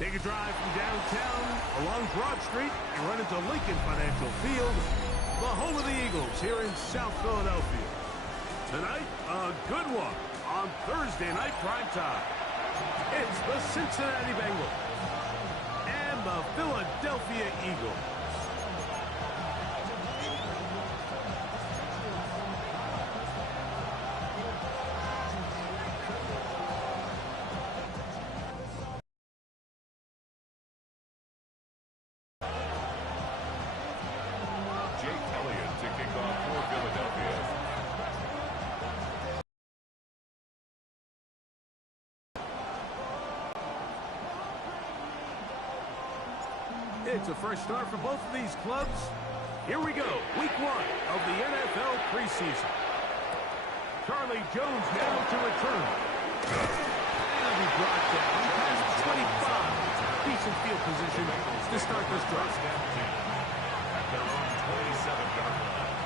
Take a drive from downtown along Broad Street and run into Lincoln Financial Field, the home of the Eagles here in South Philadelphia. Tonight, a good one on Thursday night primetime. It's the Cincinnati Bengals and the Philadelphia Eagles. It's a fresh start for both of these clubs. Here we go, week one of the NFL preseason. Charlie Jones now to return. And he brought down past 25. Decent field position to start this drive. At their own 27-yard line.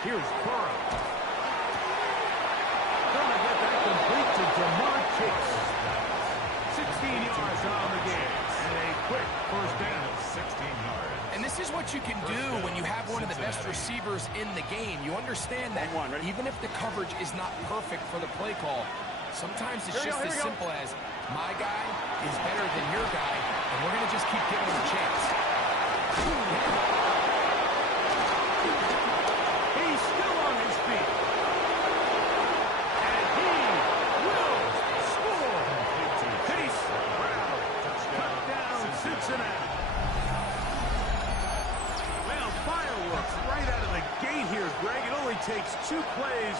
Here's Burrow. Gonna get that complete to Jamar Chase. 16 yards on the game. And a quick first down. 16 yards. And this is what you can do when you have one of the best receivers in the game. You understand that even if the coverage is not perfect for the play call, sometimes it's just as simple as my guy is better than your guy, and we're going to just keep giving him a chance. Takes 2 plays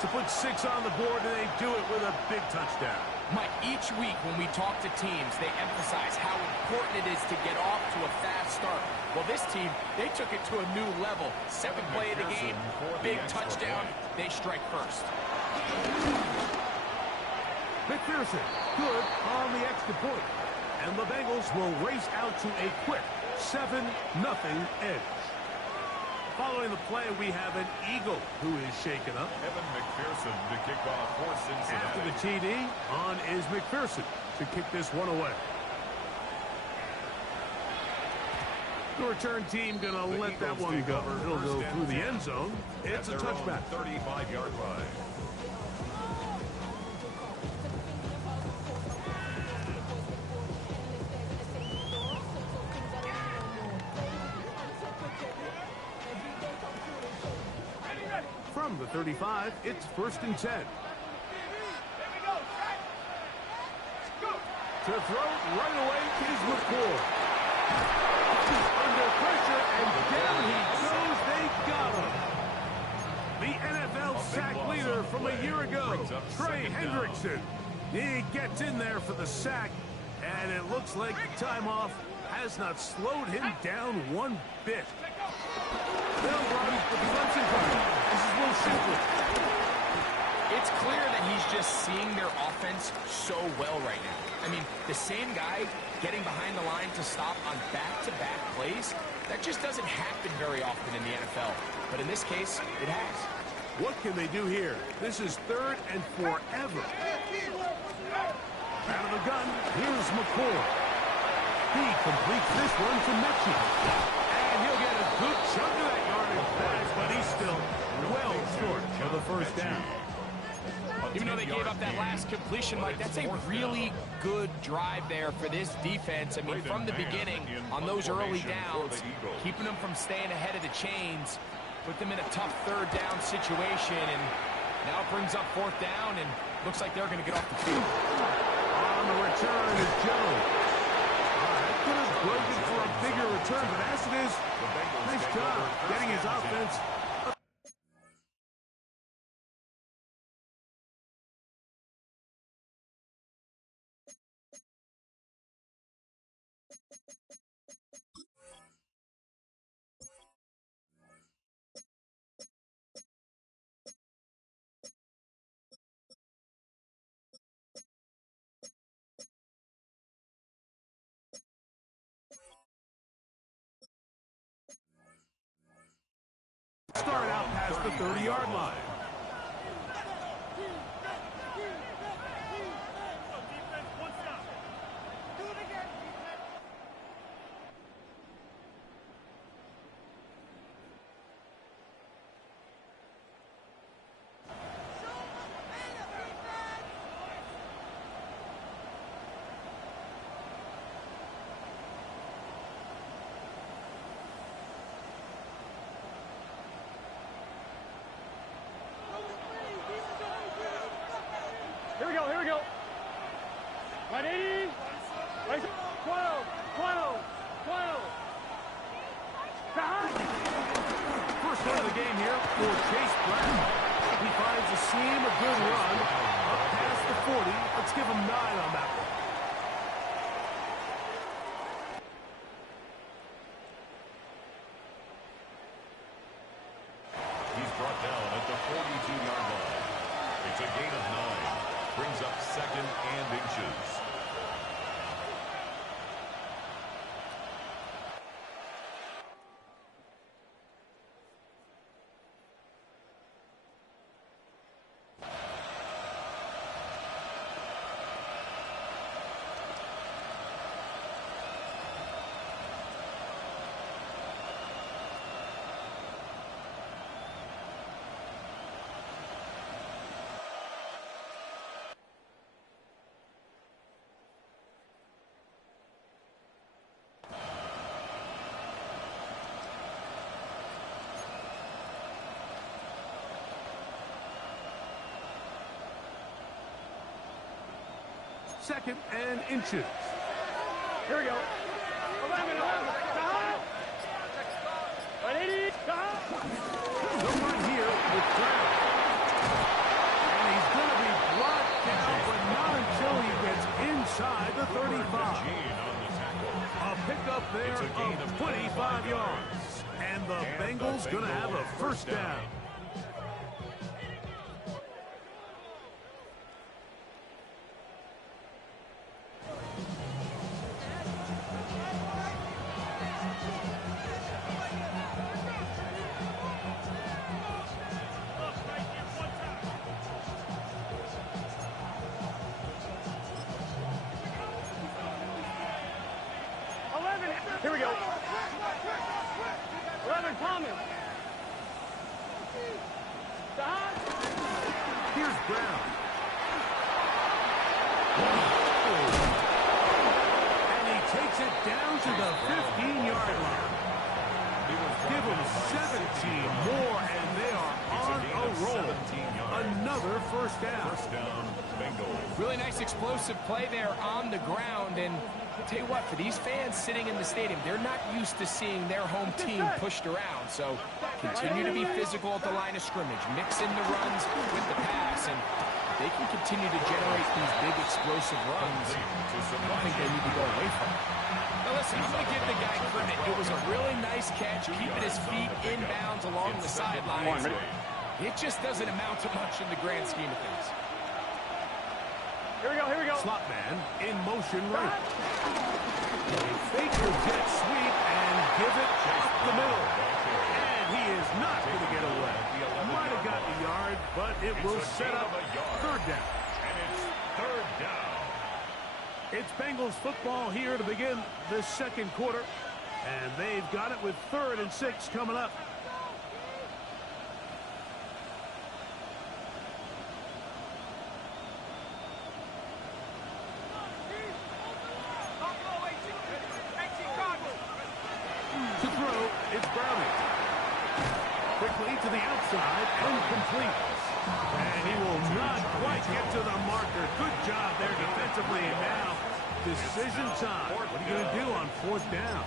to put 6 on the board, and they do it with a big touchdown. Mike, each week when we talk to teams, they emphasize how important it is to get off to a fast start. Well, this team, they took it to a new level. 7th play of the game, big touchdown. They strike first. McPherson, good on the extra point. And the Bengals will race out to a quick 7-0 edge. Following the play, we have an Eagle who is shaken up. Evan McPherson to kick off for Cincinnati. After the TD, on is McPherson to kick this one away. The return team going to let that one go. It'll go through the end zone. It's a touchback. 35-yard line. From the 35, it's 1st and 10. To throw right away is McCoy. Under pressure, and down he goes. They got him. The NFL sack leader from a year ago, Trey Hendrickson. He gets in there for the sack, and it looks like the time off has not slowed him down one bit. They'll run with the Clemson card. This is Will Shipley. It's clear that he's just seeing their offense so well right now. I mean, the same guy getting behind the line to stop on back-to-back plays, that just doesn't happen very often in the NFL. But in this case, it has. What can they do here? This is 3rd and forever. Out of the gun, here's McCoy. He completes this one to Mechie. And he'll get a good chunk of that yardage back, but he's still well short of the first down. Even though they gave up that last completion, Mike, that's a really good drive there for this defense. I mean, from the beginning, on those early downs, keeping them from staying ahead of the chains, put them in a tough 3rd down situation, and now it brings up 4th down, and looks like they're going to get off the field. On the return is Jones. That could have broken for a bigger return, but as it is, nice job getting his offense Start out past the 30-yard line. Here we go, here we go. 180. 12, 12, 12. First run of the game here for Chase Brown. He finds a seam, a good run, up past the 40. Let's give him 9 on that one. He's brought down at the 42-yard line. It's a gain of 9. Brings up 2nd and inches. Second and inches. Here we go. 11, 180. No run here with Brown. And he's going to be brought down, but not until he gets inside the 35. A pickup there of 25 yards. And the Bengals going to have a first down. Here we go. 11, Thomas. Here's Brown. And he takes it down to the 15-yard line. Give them 17 more, and they are on a roll. Another first down. First down, Bengals. Really nice explosive play there on the ground. And I'll tell you what, for these fans sitting in the stadium, they're not used to seeing their home team pushed around. So continue to be physical at the line of scrimmage. Mix in the runs with the pass. And if they can continue to generate these big explosive runs, I don't think they need to go away from it. Now listen, I'm going to give the guy credit. It was a really nice catch, keeping his feet inbounds along the sidelines. It just doesn't amount to much in the grand scheme of things. Here we go, here we go. Slot man in motion right. They fake the jet sweep and give it up the middle. And he is not going to get away. Might have gotten a yard, but it will set up third down. And it's third down. It's Bengals football here to begin this second quarter. And they've got it with 3rd and 6 coming up. To throw, it's Browning. Quickly to the outside and complete. And he will not quite get to the marker. Good job there defensively. Now, decision time. What are you going to do on 4th down?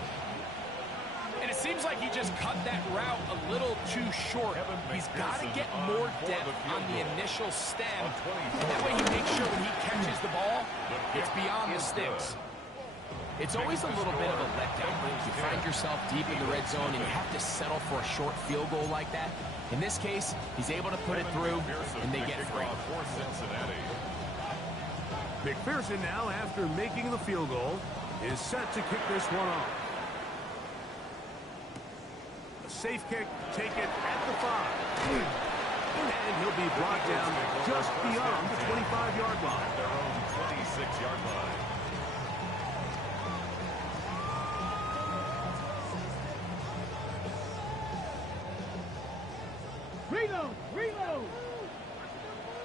And it seems like he just cut that route a little too short. He's got to get more depth on the initial stem. That way he makes sure when he catches the ball, it's beyond the sticks. It's always a little bit of a letdown when you find yourself deep in the red zone and you have to settle for a short field goal like that. In this case, he's able to put it through, and they get it free. McPherson now, after making the field goal, is set to kick this one off. A safe kick taken at the 5. And he'll be brought down just beyond the 25-yard line. Their own 26-yard line. Reload! Reload!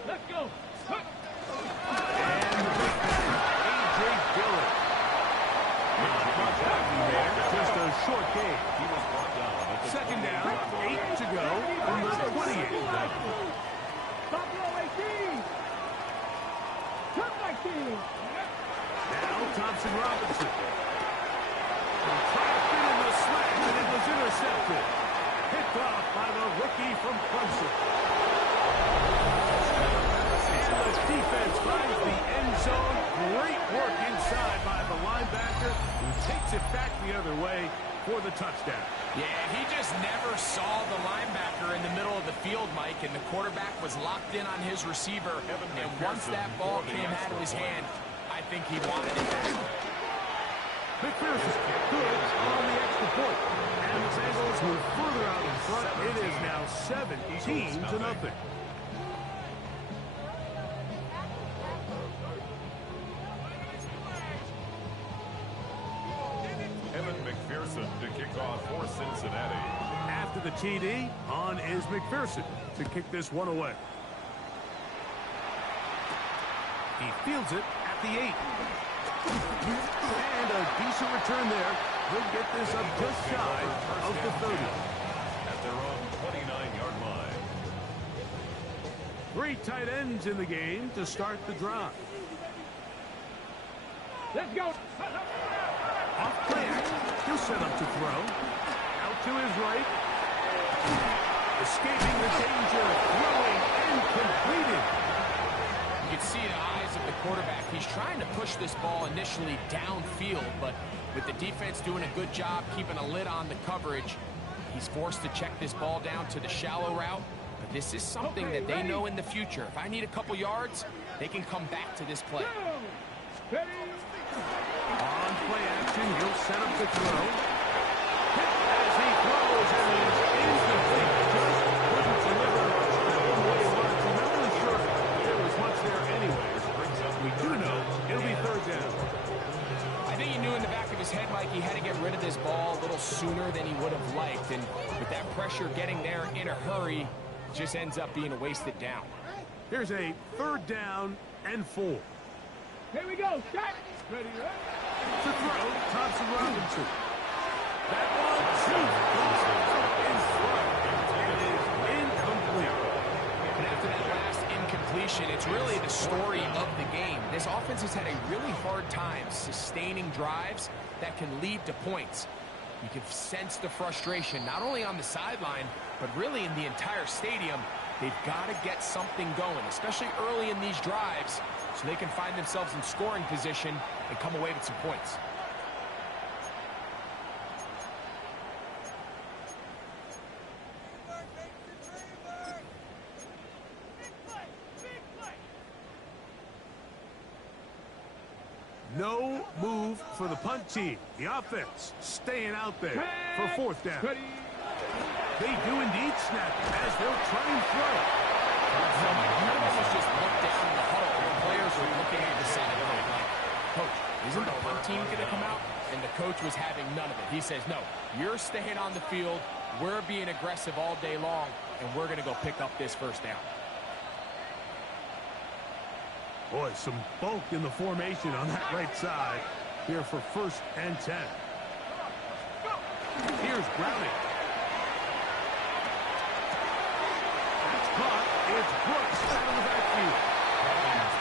Let's go! Just a short game. He was brought down at the Second down, 8 to go from the 28. Top row 18! Top 19! Now Thompson Robinson. Trapped in the slash, and it was intercepted. Picked off by the rookie from Clemson. And the defense finds the end zone. Great work inside by the linebacker, who takes it back the other way for the touchdown. Yeah, he just never saw the linebacker in the middle of the field, Mike, and the quarterback was locked in on his receiver. And once that ball came out of his hand, I think he wanted it back. McPherson good on the extra point. And the Bengals move further out in front. It is now 17-0. McPherson to kick off for Cincinnati. After the TD, on is McPherson to kick this one away. He fields it at the 8. And a decent return there. He'll get this up just shy of the 30. At their own 29-yard line. 3 tight ends in the game to start the drive. Let's go! Off play action. He'll set up to throw. Out to his right. Escaping the danger. Throwing and completed. You can see the eyes of the quarterback. He's trying to push this ball initially downfield, but with the defense doing a good job keeping a lid on the coverage, he's forced to check this ball down to the shallow route. But this is something that they know in the future. If I need a couple yards, they can come back to this play. Ready? On play action, he'll set up to throw. Hit as he throws, and he's incomplete. Just couldn't deliver the way he wanted to. Not really sure there was much there anyways. We do know it'll be third down. I think he knew in the back of his head, Mike, he had to get rid of this ball a little sooner than he would have liked. And with that pressure getting there in a hurry, it just ends up being a wasted down. Here's a third down and 4. Here we go! Shot! Ready, ready? To throw, Thompson Robinson. That one, shoot, goes in front. It is incomplete. And after that last incompletion, it's really the story of the game. This offense has had a really hard time sustaining drives that can lead to points. You can sense the frustration, not only on the sideline, but really in the entire stadium. They've got to get something going, especially early in these drives, so they can find themselves in scoring position and come away with some points. No move for the punt team. The offense staying out there for fourth down. Ready? They do indeed snap as they'll try and throw. You almost just looked down in the huddle. The players were looking at the sideline like, Coach, isn't the punt team going to come out? And the coach was having none of it. He says, no, you're staying on the field. We're being aggressive all day long, and we're going to go pick up this first down. Boy, some bulk in the formation on that right side here for 1st and 10. Here's Browning. That's caught. It's Brooks out of the backfield.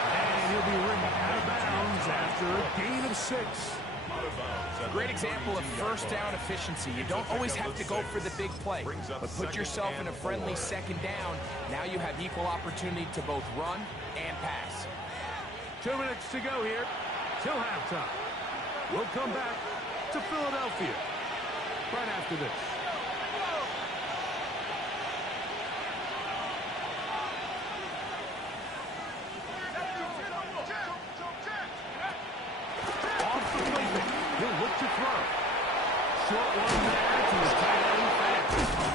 And he'll be ringed out of bounds after a gain of 6. Great example of first down efficiency. You don't always have to go for the big play, but put yourself in a friendly second down. Now you have equal opportunity to both run and pass. 2 minutes to go here till halftime. We'll come back to Philadelphia right after this. Off the play. He'll look to throw. Short one there to the tight end.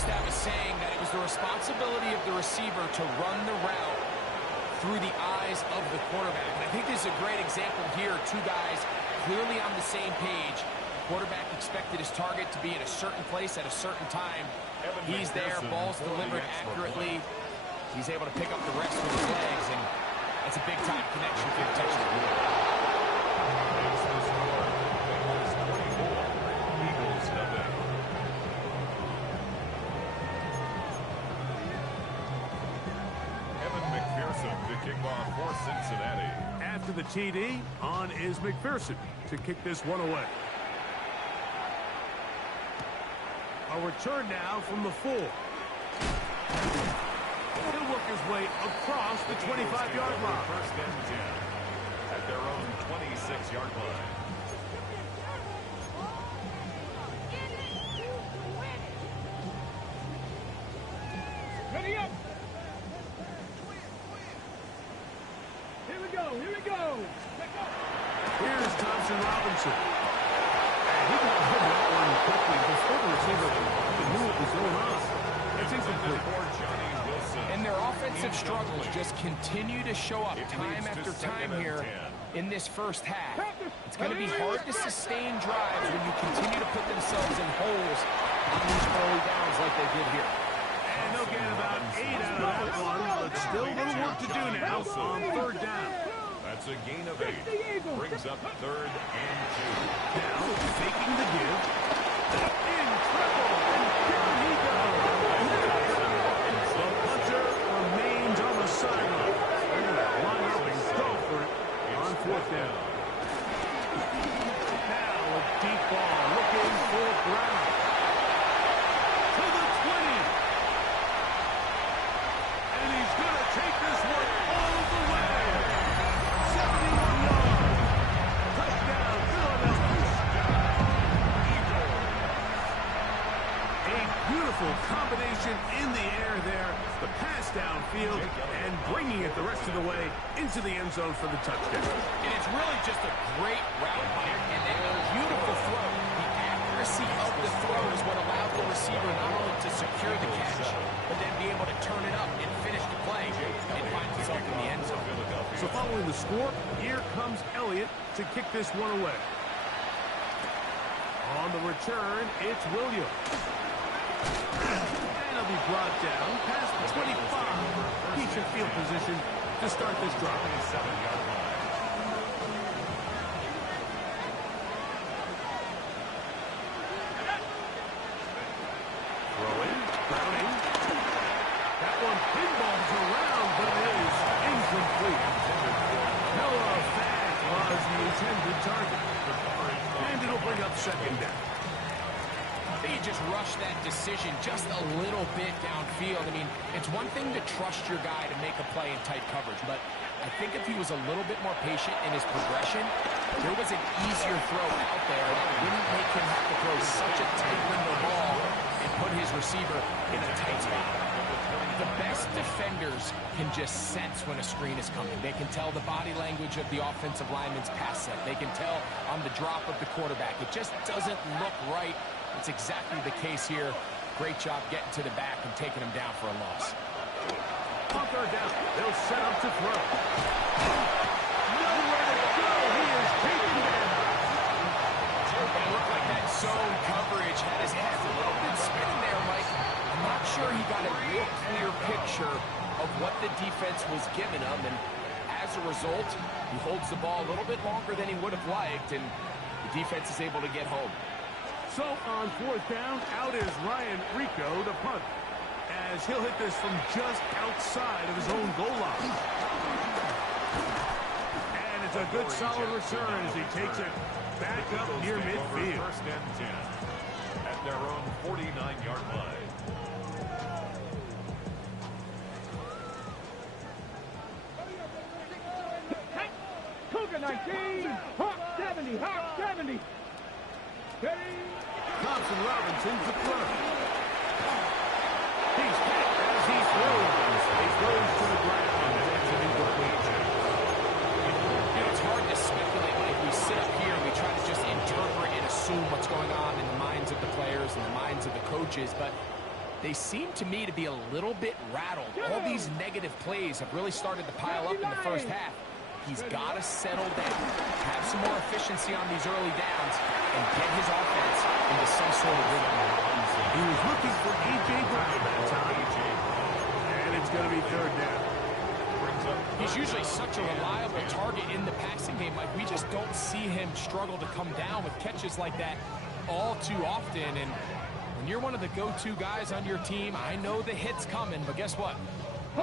used to have a saying that it was the responsibility of the receiver to run the route through the eyes of the quarterback. And I think this is a great example here. Two guys clearly on the same page. Quarterback expected his target to be in a certain place at a certain time. He's there, ball's delivered accurately. He's able to pick up the rest with his legs, and that's a big-time connection for the touchdown. For Cincinnati. After the TD, on is McPherson to kick this one away. A return now from the 4. He'll work his way across the 25-yard line. First and 10 at their own 26-yard line. Ready up. Here we go. Here's Thompson Robinson. And he got hit that one quickly before the receiver even knew what was going on. That's incomplete. And their offensive struggles just continue to show up time after time here in this first half. It's going to be hard to sustain drives when you continue to put themselves in holes on these early downs like they did here. And they'll get about 8 out of that one, but still a little work to do now on third down. That's a gain of 8. Brings up third and 2. Now, faking the give. In trouble, and down he goes. The punter remains on the sideline. They're going to line up and go for it on fourth down. Now, a deep ball looking for Brown. To the 20. And he's going to take this one all the way. 71 yards. Touchdown, Philadelphia. A beautiful combination in the air there. The pass downfield and bringing it the rest of the way into the end zone for the touchdown. And it's really just a great route here and a beautiful throw. The accuracy of the throw is what allowed the receiver not only to secure the catch, but then be able to turn it up and finish the play and find himself in the end zone. So following the score, here comes Elliott to kick this one away. On the return, it's Williams. And he'll be brought down past the 25. Decent field position to start this drive. 7-yard line. Throwing, Browning. That one pinballs around, but it is incomplete. Noah Fant was the intended target. And it'll bring up second down. I think you just rush that decision just a little bit downfield. I mean, it's one thing to trust your guy to make a play in tight coverage, but I think if he was a little bit more patient in his progression, there was an easier throw out there that wouldn't make him have to throw such a tight window ball and put his receiver in a tight spot. The best defenders can just sense when a screen is coming. They can tell the body language of the offensive lineman's pass set. They can tell on the drop of the quarterback. It just doesn't look right. It's exactly the case here. Great job getting to the back and taking him down for a loss. On third down, they'll set up to throw. Nowhere to go. He is taken down. It looked like that zone coverage had his head a little bit spinning there, Mike. I'm not sure he got a real clear picture of what the defense was giving him, and as a result, he holds the ball a little bit longer than he would have liked, and the defense is able to get home. So on fourth down, out is Ryan Rico to punt, as he'll hit this from just outside of his own goal line. And it's a good solid return as he takes it back up near midfield. First and 10 at their own 49-yard line. Cougar 19. Hawk 70. Hawk 70. Ready? Thompson Robinson to throw. He's hit as he throws. He goes to the ground, and it's an incompletion. You know, it's hard to speculate when we sit up here and we try to just interpret and assume what's going on in the minds of the players and the minds of the coaches, but they seem to me to be a little bit rattled. All these negative plays have really started to pile up in the first half. He's got to settle down, have some more efficiency on these early downs, and get his offense into some sort of rhythm. He was looking for A.J. Brown that time. And it's going to be third down. He's usually such a reliable target in the passing game. Like, we just don't see him struggle to come down with catches like that all too often. And when you're one of the go-to guys on your team, I know the hit's coming, but guess what?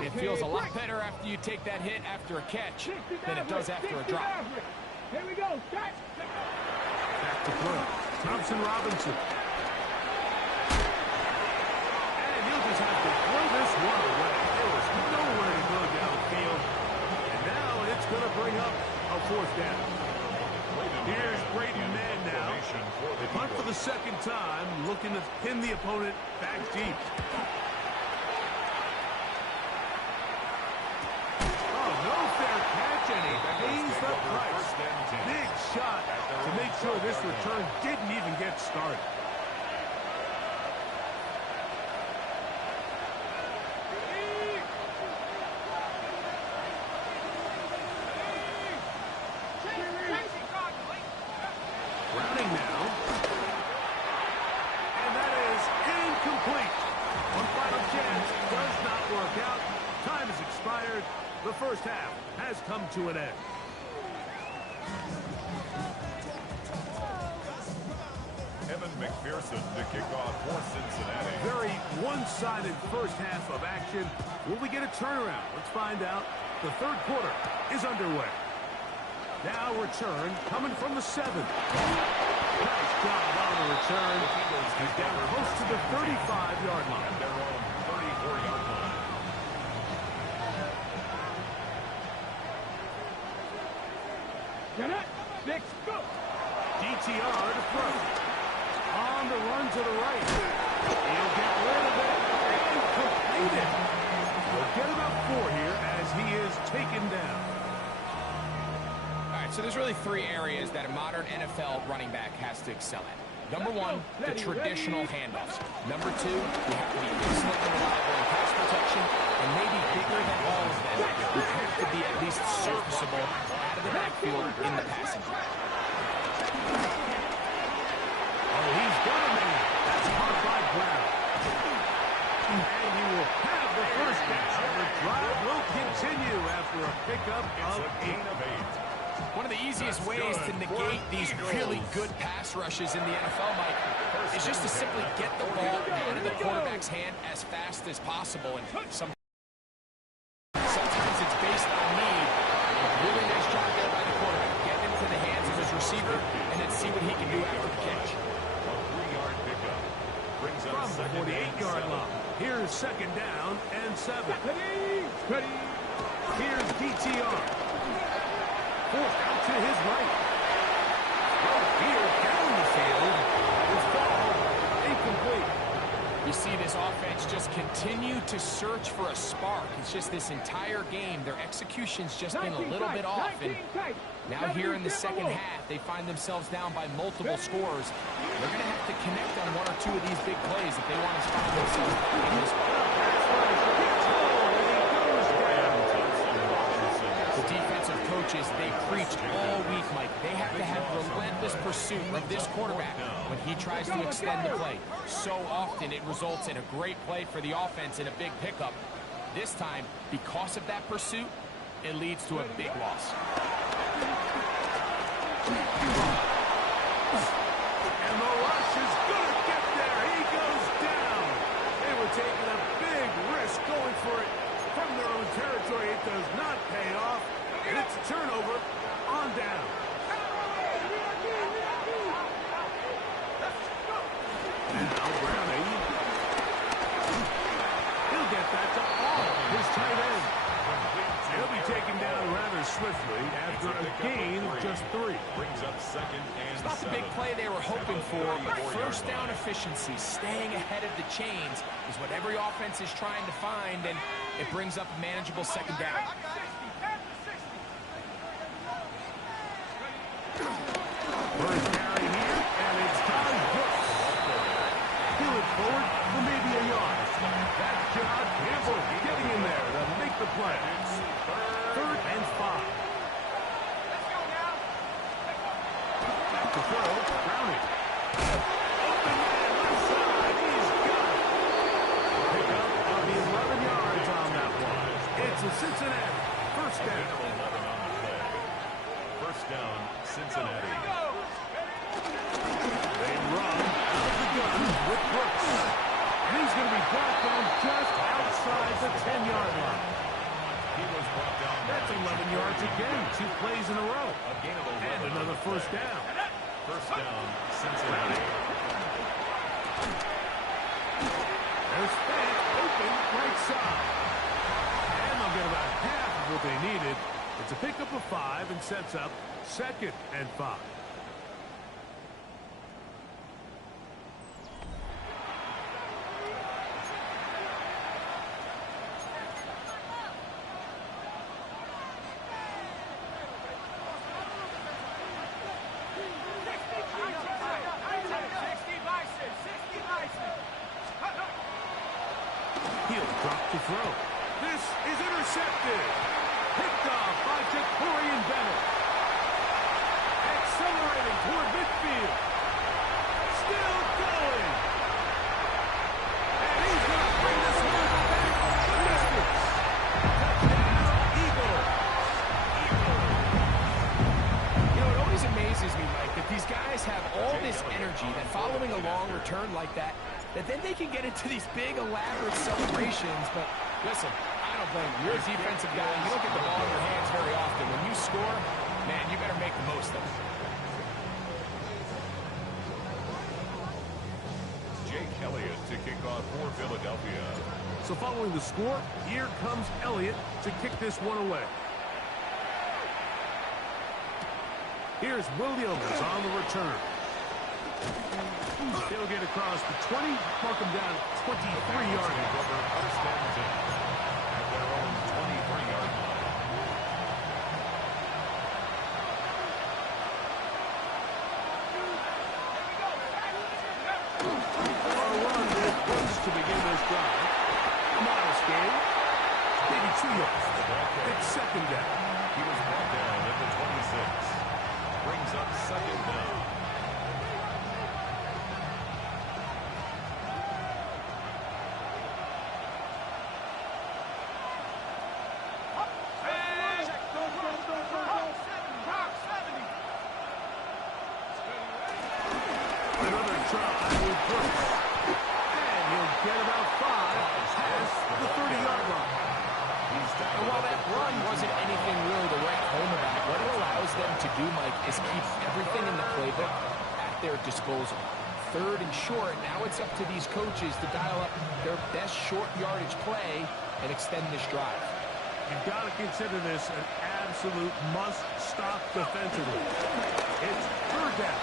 It feels a lot better after you take that hit after a catch than it does after a drop. Here we go. Start. Back to throw. Thompson Robinson. And he'll just have to throw this one away. There was nowhere to go downfield. And now it's going to bring up a fourth down. Here's Brady Mann now. They punt for the second time, looking to pin the opponent back deep. Pays the price. Big shot to make sure this return didn't even get started. Browning now. And that is incomplete. One final chance does not work out. Time has expired. The first half has come to an end. Evan McPherson to kick off for Cincinnati. Very one-sided first half of action. Will we get a turnaround? Let's find out. The third quarter is underway. Now return coming from the 7. Nice job on the return. He's down close to the 35-yard line. At their own 34-yard line. Get it. Six, go. DTR to throw. On the run to the right. He'll get rid of it and complete it. We'll get about 4 here as he is taken down. All right, so there's really 3 areas that a modern NFL running back has to excel at. Number 1, the traditional handoffs. Number 2, you have to be excellent and reliable in pass protection, and maybe bigger than all of them, you have to be at least serviceable out of the backfield in the passing game. Oh, he's got a man. That's caught by Brown. And he will have the first down. The drive will continue after a pickup of 8. One of the easiest ways to negate these really good pass rushes in the NFL, Mike, is just to simply get the ball out of the quarterback's hand as fast as possible. And sometimes it's based on need. Really nice job there by the quarterback. Get into the hands of his receiver and then see what he can do after the catch. A 3-yard pickup. Brings up From the 48-yard line. Here's second down and 7. Ready. Here's DTR. Forced out to his right. Here down the field. His ball incomplete. You see this offense just continue to search for a spark. It's just this entire game, their execution's just been a little bit off. And now here in the second half, they find themselves down by multiple scores. They're going to have to connect on 1 or 2 of these big plays if they want to find themselves in this one. The defensive coaches, they preached all week, Mike. They have to have relentless pursuit of this quarterback when he tries to extend the play. So often it results in a great play for the offense and a big pickup. This time, because of that pursuit, it leads to a big loss. And the rush is going to get there. He goes down. They were taking a big risk going for it from their own territory. It does not pay off. And it's a turnover on down. Now Browning. He'll get that to all his tight end. He'll be taken down rather swiftly after a gain of just 3. Brings up second and It's not the big play they were hoping for, but first down efficiency, staying ahead of the chains, is what every offense is trying to find, and it brings up a manageable second down. First carry here, and it's Ty Brooks. He'll look forward for maybe a yard. brought down just outside the 10-yard line. He was brought down. That's 11 yards again. 2 plays in a row. A gain of 11. And another first down. First down, Cincinnati. There's Fant open right side. And they'll get about half of what they needed. It's a pickup of 5 and sets up 2nd and 5. He'll drop to throw. This is intercepted. Picked off by Jacorian Bennett. Accelerating toward midfield. Still going. And he's going to bring this one back the distance. Touchdown, Eagles. You know, it always amazes me, Mike, that these guys have all this energy that following a long return like that then they can get into these big, elaborate celebrations. But listen, I don't blame you. You're a defensive guy. You don't get the ball in your hands very often. When you score, man, you better make the most of it. Jake Elliott to kick off for Philadelphia. So following the score, here comes Elliott to kick this one away. Here's Williams on the return. He'll get across the 20, mark him down 23-yard line. First and 10 at their own 23-yard line. A run with push to begin this drive. A modest gain. Maybe 2 yards. It's 2nd down. He was brought down at the 26. Brings up 2nd down. Another try with Brooks. And he'll get about 5 past the 30-yard line. And while that run wasn't anything really to write home about, what it allows them to do, Mike, is keep everything in the playbook at their disposal. 3rd and short, now it's up to these coaches to dial up their best short yardage play and extend this drive. You've got to consider this an absolute must-stop defensively. It's 3rd down.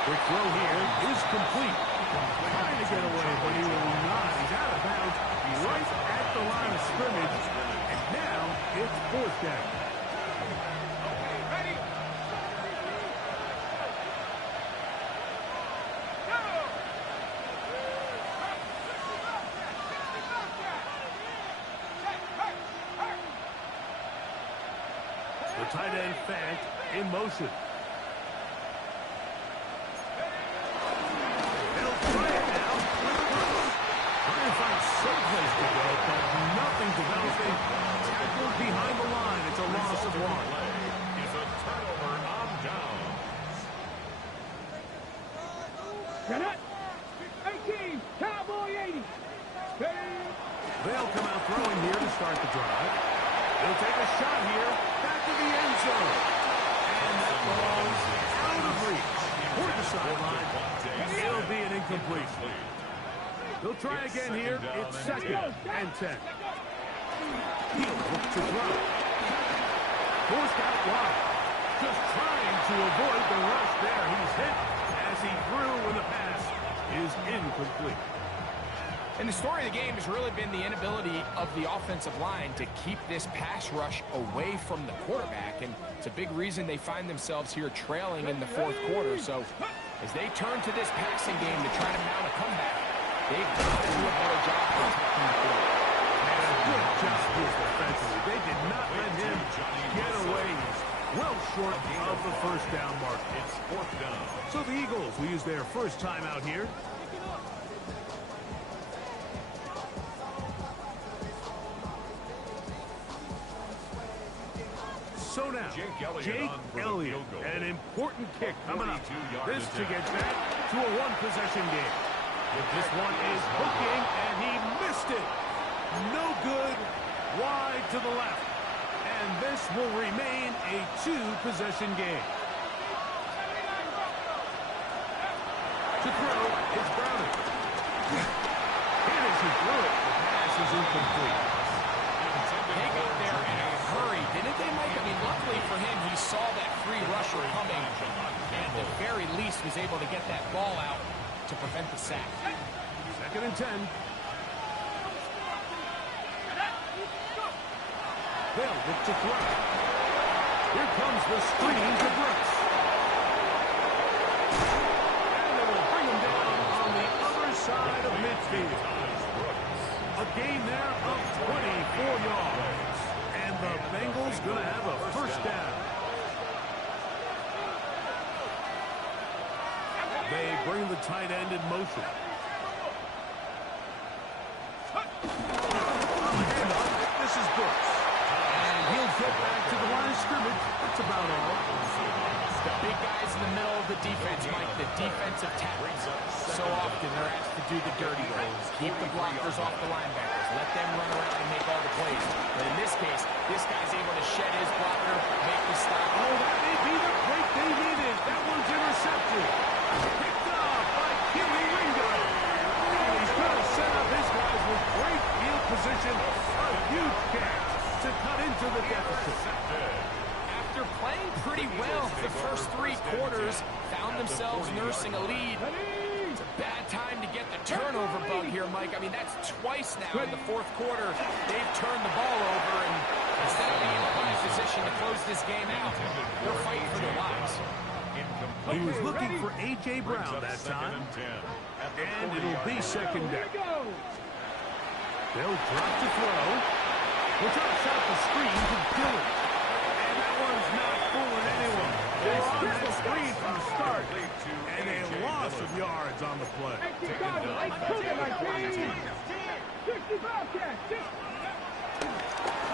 The throw here is complete. Trying to get away, but he will not. He's out of bounds right at the line of scrimmage. And now it's 4th down. Ready? The tight end Fant in motion. They'll try it now. Trying to find some place to go, but nothing developing. Tackled behind the line. It's a loss of 1. It's a turnover on downs. Get it? 18, Cowboy 80. They'll come out throwing here to start the drive. He'll take a shot here. Back to the end zone. And that ball's out of reach. Toward the sideline. It'll be an incomplete. They'll try again here. It's 2nd and 10. He'll look to throw. Forced out wide. Just trying to avoid the rush there. He's hit as he threw when the pass is incomplete. And the story of the game has really been the inability of the offensive line to keep this pass rush away from the quarterback. And it's a big reason they find themselves here trailing in the 4th quarter. So as they turn to this passing game to try to mount a comeback, they've got to do a better job protecting the quarterback. Good justice defensively. They did not let him get away. He's well short of the 1st down mark. It's 4th down. So the Eagles will use their first time out here. So now, Jake Elliott, an important kick coming up. This to get back to a 1-possession game. This one is hooking, and he missed it. No good. Wide to the left. And this will remain a two-possession game. To throw is Browning. It is he threw it. The pass is incomplete. They got there in a hurry, didn't they, Mike? I mean, luckily for him, he saw that free rusher coming, and at the very least was able to get that ball out to prevent the sack. 2nd and 10. They'll look to throw. Here comes the screen to Brooks. And they will bring him down on the other side of midfield. A gain there of 24 yards. And the Bengals going to have a first down. They bring the tight end in motion. This is Brooks. And he'll get back to the line of scrimmage. That's about all. The big guys in the middle of the defense, Mike, the defensive tackles. So often they're asked to do the dirty work. Keep the blockers off the linebackers. Let them run around and make all the plays. But in this case, this guy's able to shed his blocker, make the stop. Oh, that may be the break they needed. That one's intercepted. Picked up by Keely Ringo. And he's going to set up his guys with great field position. A huge catch to cut into the deficit. After playing pretty well the first 3 quarters, found themselves nursing a lead. It's a bad time to get the turnover bug here, Mike. I mean, that's twice now in the 4th quarter. They've turned the ball over, and instead of being in a position to close this game out, they're fighting for their lives. He was looking for A.J. Brown that time. And it'll be 2nd down. They'll drop to throw. We'll try to set up the screen to Dillon. And that one's not fooling anyone. They on the screen from the start. And a loss of yards on the play.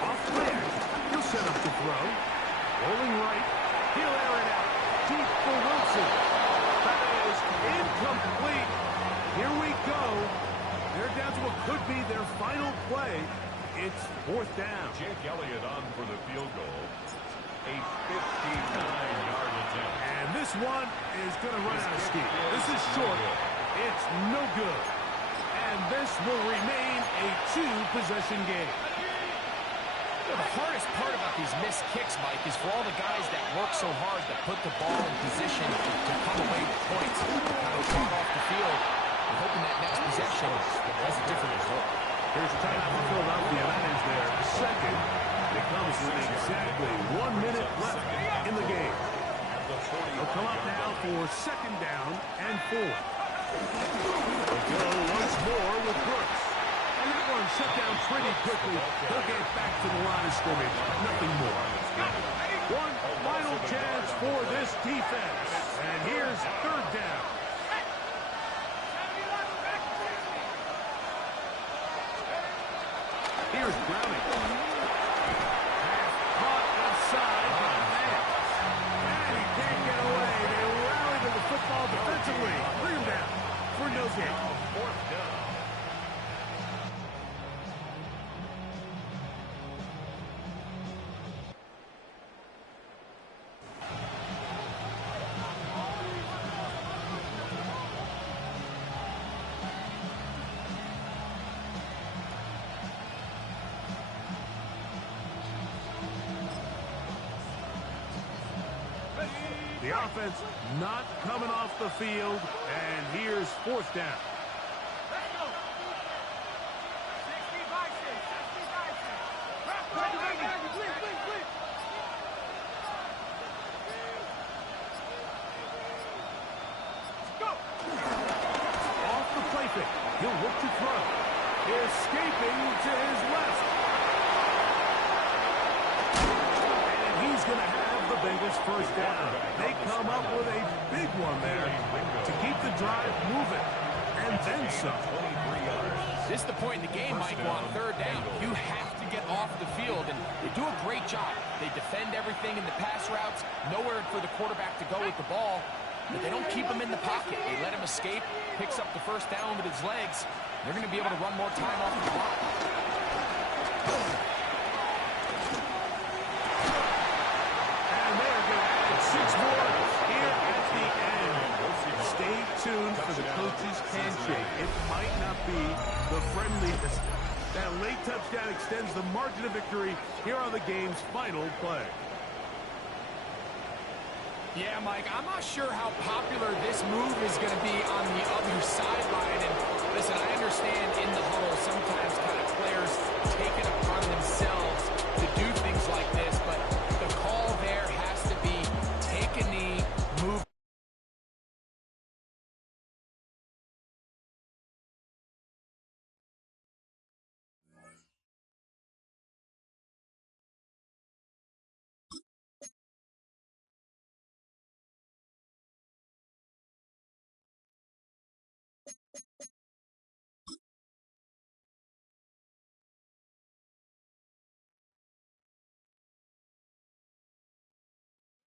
Off the edge. He'll set up the throw. Rolling right. He'll air it out. Deep for Wilson. That is incomplete. Here we go. They're down to what could be their final play. It's 4th down. Jake Elliott on for the field goal. A 59-yard attempt. And this one is going to run out of steam. This is short. It's no good. And this will remain a two-possession game. The hardest part about these missed kicks, Mike, is for all the guys that work so hard to put the ball in position to come away with points. Kind of walk off the field and hoping that next possession has a different result. Here's a timeout for Philadelphia. That is their second. It comes with exactly 1 minute left in the game. They'll come up now for 2nd down and 4. They'll go once more with Brooks. And that one shut down pretty quickly. They'll get back to the line of scrimmage. Nothing more. One final chance for this defense. And here's 3rd down. Here's Browning. Pass caught outside by Vance. And he can't get away. They rally to the football defensively. Bring him down for no gain. 4th down. The offense not coming off the field, and here's 4th down. Off the play fake. He'll look to throw. Escaping to his left. And he's going to have the Bengals first down. They come up with a big one there to keep the drive moving. And then some. This is the point in the game, Mike, on 3rd down. You have to get off the field, and they do a great job. They defend everything in the pass routes, nowhere for the quarterback to go with the ball. but they don't keep him in the pocket. They let him escape, picks up the first down with his legs. They're going to be able to run more time off the clock. And they're going to add 6 more here at the end. Stay tuned for the coach's handshake. It might not be the friendliest. That late touchdown extends the margin of victory here on the game's final play. Yeah, Mike, I'm not sure how popular this move is going to be on the other sideline. And